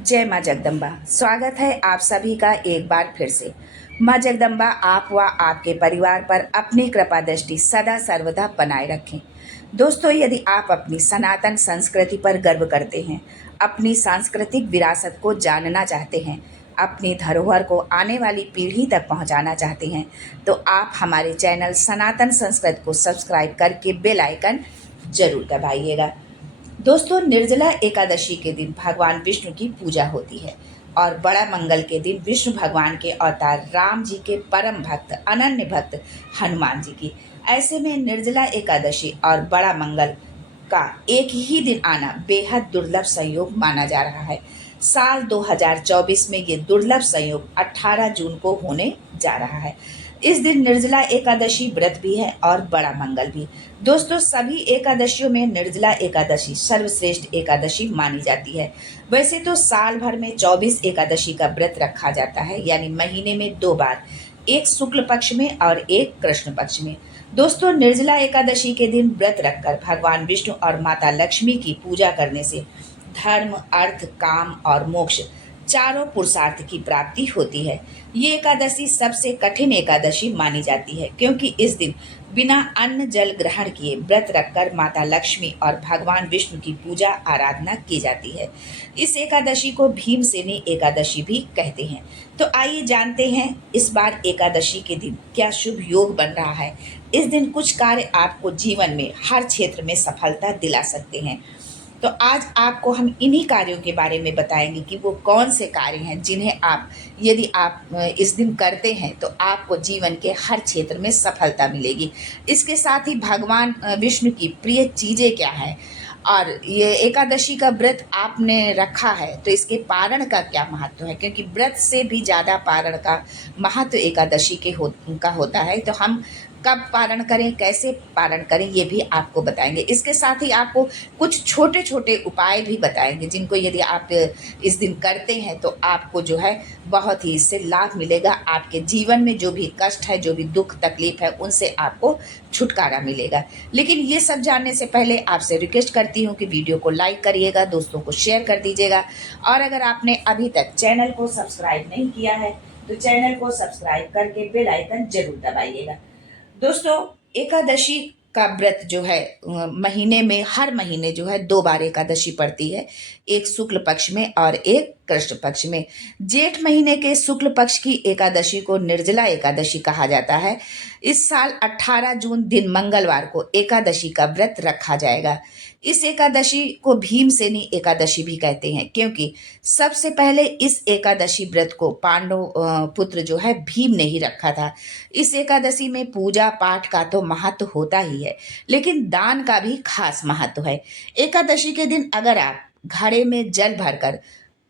जय माँ जगदम्बा। स्वागत है आप सभी का एक बार फिर से। माँ जगदम्बा आप व आपके परिवार पर अपनी कृपा दृष्टि सदा सर्वदा बनाए रखें। दोस्तों, यदि आप अपनी सनातन संस्कृति पर गर्व करते हैं, अपनी सांस्कृतिक विरासत को जानना चाहते हैं, अपनी धरोहर को आने वाली पीढ़ी तक पहुंचाना चाहते हैं, तो आप हमारे चैनल सनातन संस्कृति को सब्सक्राइब करके बेल आइकन जरूर दबाइएगा। दोस्तों, निर्जला एकादशी के दिन भगवान विष्णु की पूजा होती है और बड़ा मंगल के दिन विष्णु भगवान के अवतार राम जी के परम भक्त अनन्य भक्त हनुमान जी की। ऐसे में निर्जला एकादशी और बड़ा मंगल का एक ही दिन आना बेहद दुर्लभ संयोग माना जा रहा है। साल 2024 में ये दुर्लभ संयोग 18 जून को होने जा रहा है। इस दिन निर्जला एकादशी व्रत भी है और बड़ा मंगल भी। दोस्तों, सभी एकादशियों में निर्जला एकादशी सर्वश्रेष्ठ एकादशी मानी जाती है। वैसे तो साल भर में 24 एकादशी का व्रत रखा जाता है, यानी महीने में 2 बार, एक शुक्ल पक्ष में और एक कृष्ण पक्ष में। दोस्तों, निर्जला एकादशी के दिन व्रत रखकर भगवान विष्णु और माता लक्ष्मी की पूजा करने से धर्म, अर्थ, काम और मोक्ष चारों पुरुषार्थ की प्राप्ति होती है। ये एकादशी सबसे कठिन एकादशी मानी जाती है, क्योंकि इस दिन बिना अन्न जल ग्रहण किए व्रत रखकर माता लक्ष्मी और भगवान विष्णु की पूजा आराधना की जाती है। इस एकादशी को भीमसेनी एकादशी भी कहते हैं। तो आइए जानते हैं इस बार एकादशी के दिन क्या शुभ योग बन रहा है। इस दिन कुछ कार्य आपको जीवन में हर क्षेत्र में सफलता दिला सकते हैं। तो आज आपको हम इन्हीं कार्यों के बारे में बताएंगे कि वो कौन से कार्य हैं जिन्हें आप, यदि आप इस दिन करते हैं तो आपको जीवन के हर क्षेत्र में सफलता मिलेगी। इसके साथ ही भगवान विष्णु की प्रिय चीज़ें क्या हैं, और ये एकादशी का व्रत आपने रखा है तो इसके पारण का क्या महत्व है, क्योंकि व्रत से भी ज़्यादा पारण का महत्व एकादशी का होता है। तो हम कब पारण करें, कैसे पारण करें, ये भी आपको बताएंगे। इसके साथ ही आपको कुछ छोटे छोटे उपाय भी बताएंगे जिनको यदि आप इस दिन करते हैं तो आपको जो है बहुत ही इससे लाभ मिलेगा। आपके जीवन में जो भी कष्ट है, जो भी दुख तकलीफ है, उनसे आपको छुटकारा मिलेगा। लेकिन ये सब जानने से पहले आपसे रिक्वेस्ट करती हूँ कि वीडियो को लाइक करिएगा, दोस्तों को शेयर कर दीजिएगा, और अगर आपने अभी तक चैनल को सब्सक्राइब नहीं किया है तो चैनल को सब्सक्राइब करके बेल आइकन जरूर दबाइएगा। दोस्तों, एकादशी का व्रत जो है महीने में, हर महीने जो है 2 बार एकादशी पड़ती है, एक शुक्ल पक्ष में और एक कृष्ण पक्ष में। जेठ महीने के शुक्ल पक्ष की एकादशी को निर्जला एकादशी कहा जाता है। इस साल 18 जून दिन मंगलवार को एकादशी का व्रत रखा जाएगा। इस एकादशी को भीमसेनी एकादशी भी कहते हैं, क्योंकि सबसे पहले इस एकादशी व्रत को पांडव पुत्र जो है भीम ने ही रखा था। इस एकादशी में पूजा पाठ का तो महत्व होता ही है, लेकिन दान का भी खास महत्व है। एकादशी के दिन अगर आप घड़े में जल भरकर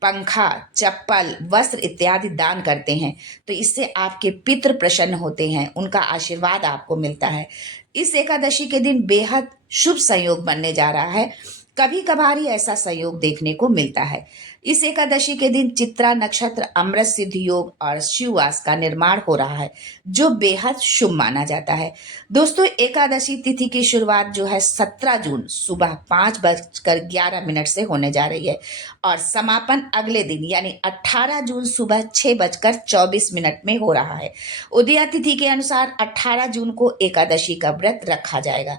पंखा, चप्पल, वस्त्र इत्यादि दान करते हैं तो इससे आपके पितृ प्रसन्न होते हैं, उनका आशीर्वाद आपको मिलता है। इस एकादशी के दिन बेहद शुभ संयोग बनने जा रहा है। कभी कभार ही ऐसा संयोग देखने को मिलता है। इस एकादशी के दिन चित्रा नक्षत्र, अमृत सिद्धि योग और शिववास का निर्माण हो रहा है, जो बेहद शुभ माना जाता है। दोस्तों, एकादशी तिथि की शुरुआत जो है 17 जून सुबह 5:11 से होने जा रही है, और समापन अगले दिन यानी 18 जून सुबह 6:24 में हो रहा है। उदया तिथि के अनुसार 18 जून को एकादशी का व्रत रखा जाएगा।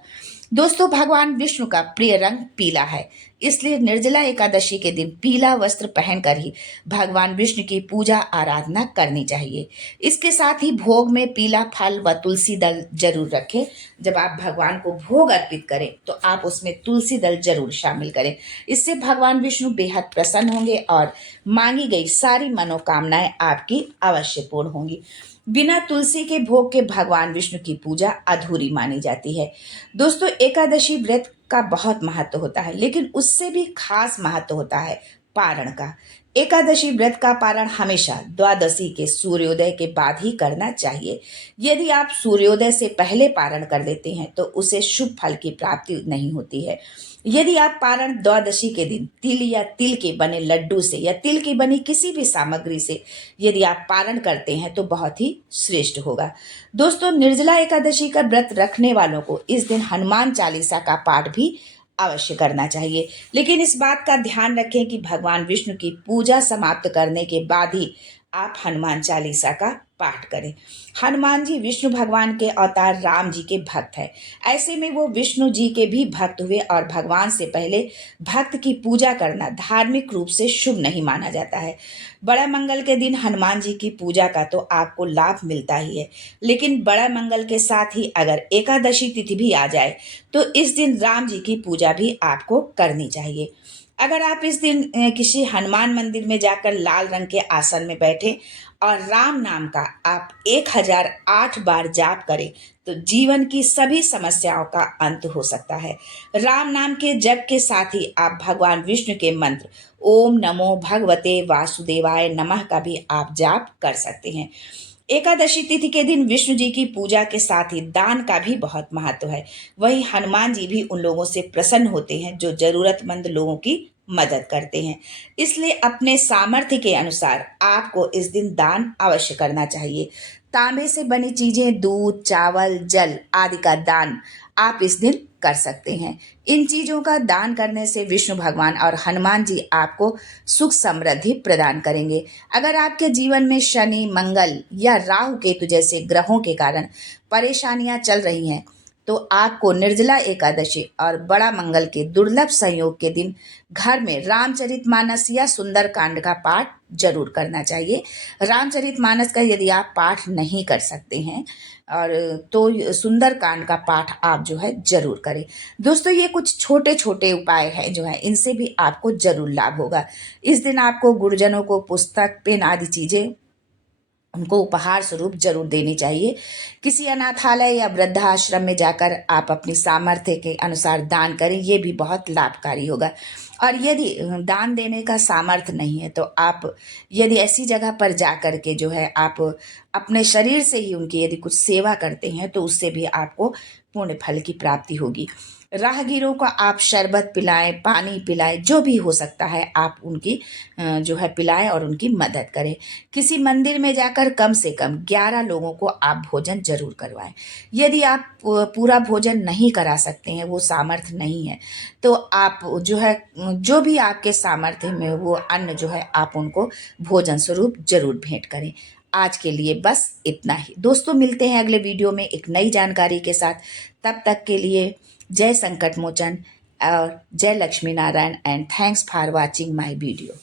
दोस्तों, भगवान विष्णु का प्रिय रंग पीला है, इसलिए निर्जला एकादशी के दिन पीला वस्त्र पहनकर ही भगवान विष्णु की पूजा आराधना करनी चाहिए। इसके साथ ही भोग में पीला फल व तुलसी दल जरूर रखें। जब आप भगवान को भोग अर्पित करें तो आप उसमें तुलसी दल जरूर शामिल करें। इससे भगवान विष्णु बेहद प्रसन्न होंगे और मांगी गई सारी मनोकामनाएं आपकी अवश्य पूर्ण होंगी। बिना तुलसी के भोग के भगवान विष्णु की पूजा अधूरी मानी जाती है। दोस्तों, एकादशी व्रत का बहुत महत्व होता है, लेकिन उससे भी खास महत्व होता है पारण का। एकादशी व्रत का पारण हमेशा द्वादशी के सूर्योदय के बाद ही करना चाहिए। यदि आप सूर्योदय से पहले पारण कर लेते हैं तो उसे शुभ फल की प्राप्ति नहीं होती है। यदि आप पारण द्वादशी के दिन तिल या तिल के बने लड्डू से या तिल की बनी किसी भी सामग्री से यदि आप पारण करते हैं तो बहुत ही श्रेष्ठ होगा। दोस्तों, निर्जला एकादशी का व्रत रखने वालों को इस दिन हनुमान चालीसा का पाठ भी अवश्य करना चाहिए। लेकिन इस बात का ध्यान रखें कि भगवान विष्णु की पूजा समाप्त करने के बाद ही आप हनुमान चालीसा का पाठ करें। हनुमान जी विष्णु भगवान के अवतार राम जी के भक्त हैं। ऐसे में वो विष्णु जी के भी भक्त हुए और भगवान से पहले भक्त की पूजा करना धार्मिक रूप से शुभ नहीं माना जाता है। बड़ा मंगल के दिन हनुमान जी की पूजा का तो आपको लाभ मिलता ही है, लेकिन बड़ा मंगल के साथ ही अगर एकादशी तिथि भी आ जाए तो इस दिन राम जी की पूजा भी आपको करनी चाहिए। अगर आप इस दिन किसी हनुमान मंदिर में जाकर लाल रंग के आसन में बैठे और राम नाम का आप 1008 बार जाप करें तो जीवन की सभी समस्याओं का अंत हो सकता है। राम नाम के जप के साथ ही आप भगवान विष्णु के मंत्र ओम नमो भगवते वासुदेवाय नमः का भी आप जाप कर सकते हैं। एकादशी तिथि के दिन विष्णु जी की पूजा के साथ ही दान का भी बहुत महत्व है। वहीं हनुमान जी भी उन लोगों से प्रसन्न होते हैं जो जरूरतमंद लोगों की मदद करते हैं। इसलिए अपने सामर्थ्य के अनुसार आपको इस दिन दान अवश्य करना चाहिए। तांबे से बनी चीजें, दूध, चावल, जल आदि का दान आप इस दिन कर सकते हैं। इन चीजों का दान करने से विष्णु भगवान और हनुमान जी आपको सुख समृद्धि प्रदान करेंगे। अगर आपके जीवन में शनि, मंगल या राहु केतु जैसे ग्रहों के कारण परेशानियां चल रही हैं तो आपको निर्जला एकादशी और बड़ा मंगल के दुर्लभ संयोग के दिन घर में रामचरितमानस या सुंदरकांड का पाठ जरूर करना चाहिए। रामचरितमानस का यदि आप पाठ नहीं कर सकते हैं और तो सुंदरकांड का पाठ आप जो है जरूर करें। दोस्तों, ये कुछ छोटे छोटे उपाय हैं जो है इनसे भी आपको जरूर लाभ होगा। इस दिन आपको गुरुजनों को पुस्तक, पेन आदि चीजें उनको उपहार स्वरूप जरूर देनी चाहिए। किसी अनाथालय या वृद्धाश्रम में जाकर आप अपनी सामर्थ्य के अनुसार दान करें, ये भी बहुत लाभकारी होगा। और यदि दान देने का सामर्थ्य नहीं है तो आप यदि ऐसी जगह पर जा कर के जो है आप अपने शरीर से ही उनकी यदि कुछ सेवा करते हैं तो उससे भी आपको पुण्य फल की प्राप्ति होगी। राहगीरों को आप शरबत पिलाएं, पानी पिलाएं, जो भी हो सकता है आप उनकी जो है पिलाएं और उनकी मदद करें। किसी मंदिर में जाकर कम से कम 11 लोगों को आप भोजन जरूर करवाएं। यदि आप पूरा भोजन नहीं करा सकते हैं, वो सामर्थ्य नहीं है, तो आप जो है जो भी आपके सामर्थ्य में वो अन्न जो है आप उनको भोजन स्वरूप जरूर भेंट करें। आज के लिए बस इतना ही दोस्तों, मिलते हैं अगले वीडियो में एक नई जानकारी के साथ। तब तक के लिए जय संकट मोचन और जय Lakshmi Narayan and thanks for watching my video.